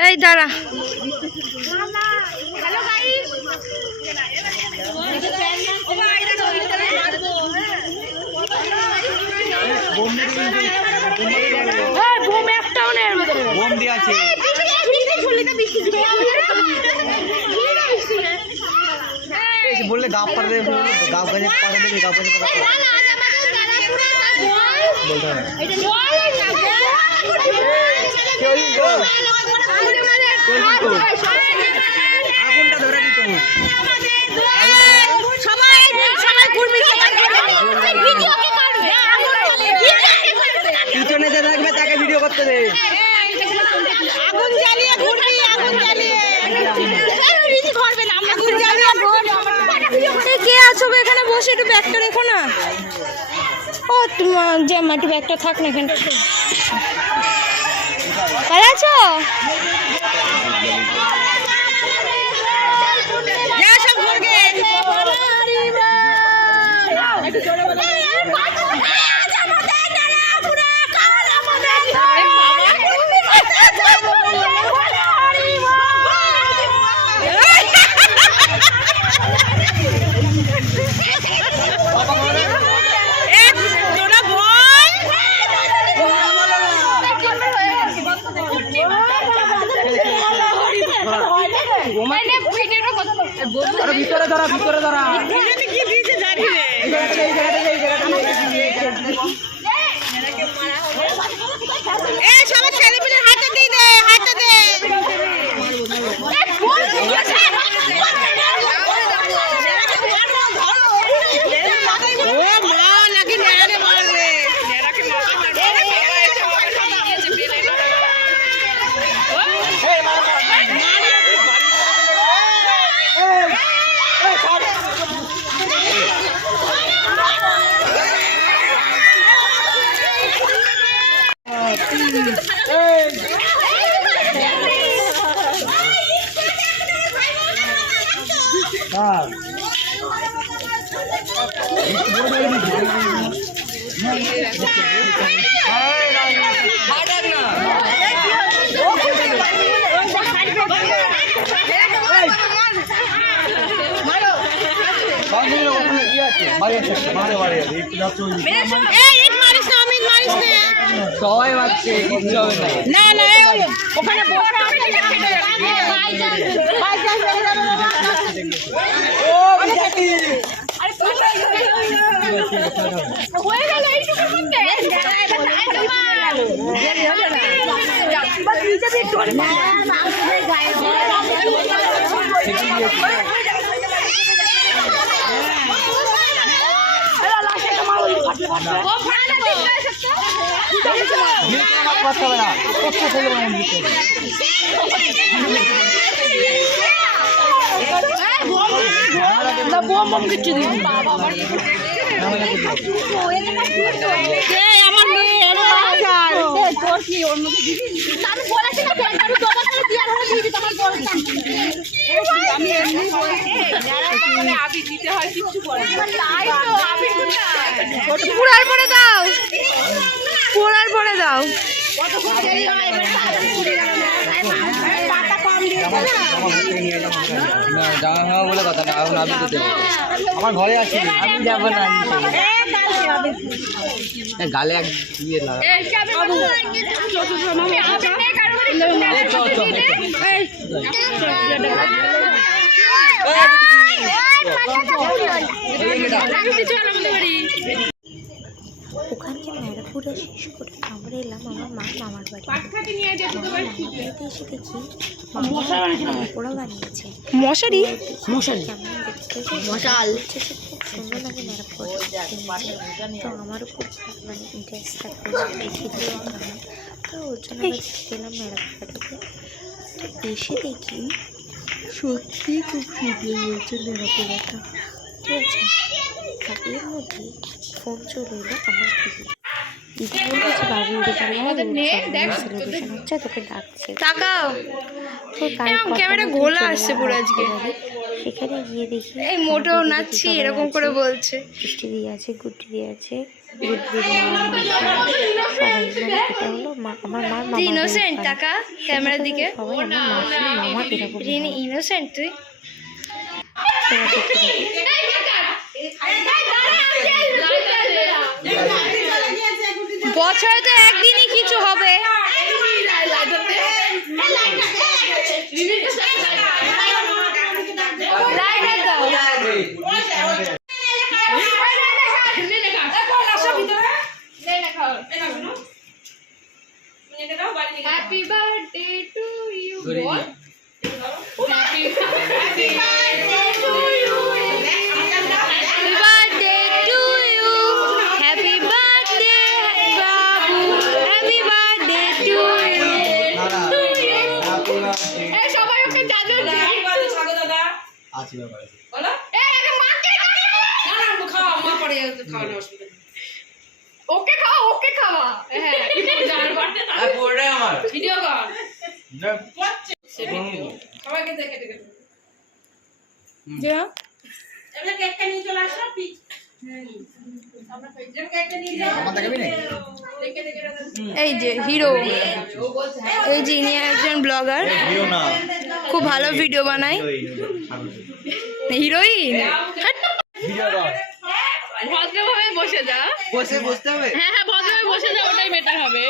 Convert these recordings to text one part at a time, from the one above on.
এই দাঁড়া দিয়ে আছে বললে গাপ পাড়া দেবে গাপ গাছে পাড়া দেবে গাপ গাছে পাড়া বলতে। আগুনটা ধরে পিছনে যে থাকবে, তাকে ভিডিও করতে দে আগুন জ্বালিয়ে ঘুরবে না আগুন জ্বালিয়ে এই কে আছো এখানে বসে একটু ব্যাগটা রেখো না। ও জামা একটু ব্যাগটা থাক না এখানে। ভালো আছো? আরে ভিতরে ধরা ভিতরে ধরা কি দিয়েছে জানি না এই জায়গাটা এই জায়গাটা এই জায়গাটা। হ্যাঁ আছে মারে বাড়ি আছে এই মারিস না অমিত মারিস না সবাই হবে না না ওখানে ও বিজাতি গেল এইটুকুর মধ্যে করতে হবে না কষ্ট থেকে দিতে আমার মেয়ে এলো তোর কি ওর মধ্যে আমি যারা আবি দিতে হয় কিছু বলে তাই তো আবি কোথায়? পুরার পরে দাও। পুরার পরে দাও। হয় আমার ঘর আছি। আমি যাব না গালে। এক দিয়ে লাগা ওখানকে ম্যারাপুরা শেষ করে আমরা এলাম আমার মা মামার বাড়ি। বাড়িতে। এসে দেখি ওরা বানিয়েছে। মশারি? মশারি। মশাল। খুব সুন্দর লাগে ম্যারাপুরা তো আমারও খুব মানে ইন্টারেস্ট থাকতো দেখি খাওয়া তো ওর জন্য আমরা গেলাম ম্যারাপুরাটাতে তো এসে দেখি সত্যি খুব সুন্দর হয়েছে ম্যারাপুরাটা ঠিক আছে? এর মধ্যে ফোন চলে এলো আমার দিদি সেলিব্রেশন হচ্ছে তোকে ডাকছে তাকাও। তো তার এরকম ক্যামেরা ঘোলা আসছে পুরো আজকে। সেখানে গিয়ে দেখি এই মোটেও নাচছি এরকম করে বলছে। দিয়ে আছে গুড্ডি দিয়ে আছে ইনোসেন্ট টাকা ক্যামেরার দিকে। রিনি ইনোসেন্ট তুই। বছরে তো একদিনই কিছু হবে। Happy birthday to you ball happy birthday to you happy birthday to you happy birthday Babu happy birthday to you এই সবাই ওকে জাজো আছে ব্যাপারে এই আগে মাকে ওকে খাওয়া ওকে খাওয়া হ্যাঁ পুরোটাই আমার। ভিডিও কর। যা। আমার দেখাবি না এই যে হিরো। এই যে ইনি একজন ব্লগার। খুব ভালো ভিডিও বানায়। হিরোইন? ভিডিও ভদ্রভাবে বসে যা। বসে বসতে হবে? হ্যাঁ হ্যাঁ ভদ্রভাবে বসে যা ওটাই বেটার হবে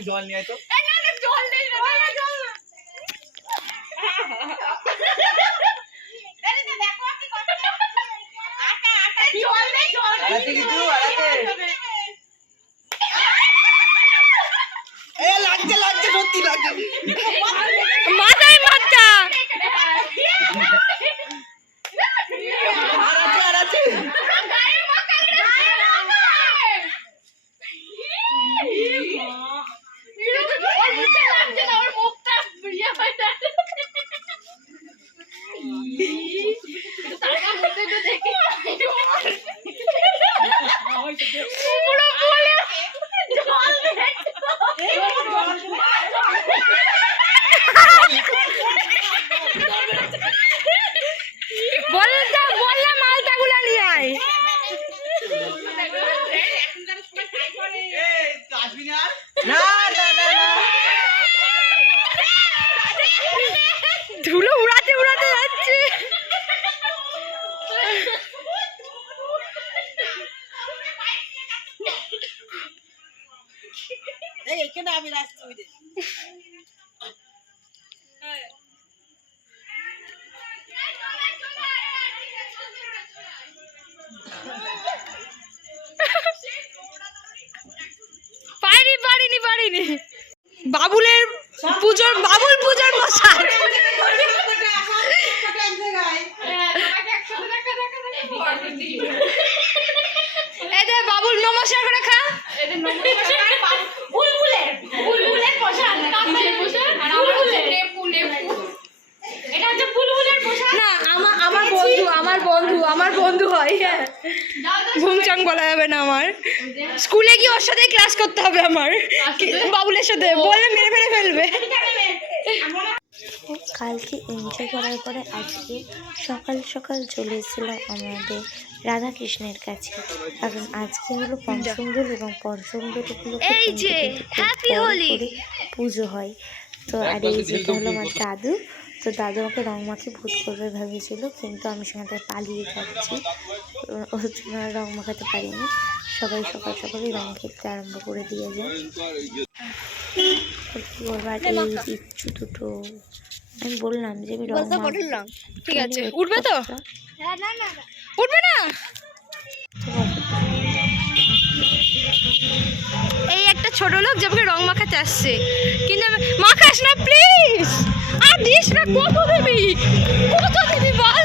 জল জল নিয়ে তো। লাগছে লাগছে সত্যি লাগছে। মাথায় না না করে খা। না আমার আমার বন্ধু আমার বন্ধু আমার বন্ধু হয় হ্যাঁ। ঘুমচাং বলা যাবে না আমার। স্কুলে গিয়ে ওর সাথে ক্লাস করতে হবে আমার। বাবুলের সাথে। বলে মেরে ফেলে ফেলবে। কালকে এনজয় করার পরে আজকে সকাল সকাল চলে এসেছিলাম আমাদের রাধাকৃষ্ণের কাছে। কারণ আজকে হলো পঞ্চম দোল এবং পঞ্চম দোল উপলক্ষে এই যে, কিন্তু খুব happy বড় হোলি। করে পুজো হয়। তো আর এই যেটা হলো আমার দাদু। তো দাদু আমাকে রং মাখি ভূত করবে ভেবেছিল কিন্তু আমি সেখান থেকে পালিয়ে যাচ্ছি। ওর জন্য রং মাখাতে পারিনি। সবাই সকাল সকালই রং খেলতে আরম্ভ করে দিয়ে যায়। কি বলব আর এই দুটো আমি বললাম যে আমি রং মাখবো। ঠিক আছে। উঠবে তো? একটা উঠবে না? এই একটা ছোট লোক যেমন রং মাখাতে আসছে। কিন্তু মাখাস না প্লিজ আর দিস না কত দিবি? কত দিবি বল?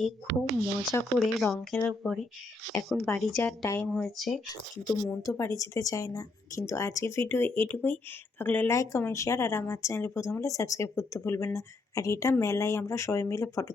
সাথে খুব মজা করে রঙ খেলার পরে এখন বাড়ি যাওয়ার টাইম হয়েছে। কিন্তু মন তো বাড়ি যেতে চায় না। কিন্তু আজকের ভিডিও এটুকুই। থাকলে লাইক কমেন্ট শেয়ার আর আমার চ্যানেল প্রথম হলে সাবস্ক্রাইব করতে ভুলবেন না। আর এটা মেলায় আমরা সবাই মিলে ফটো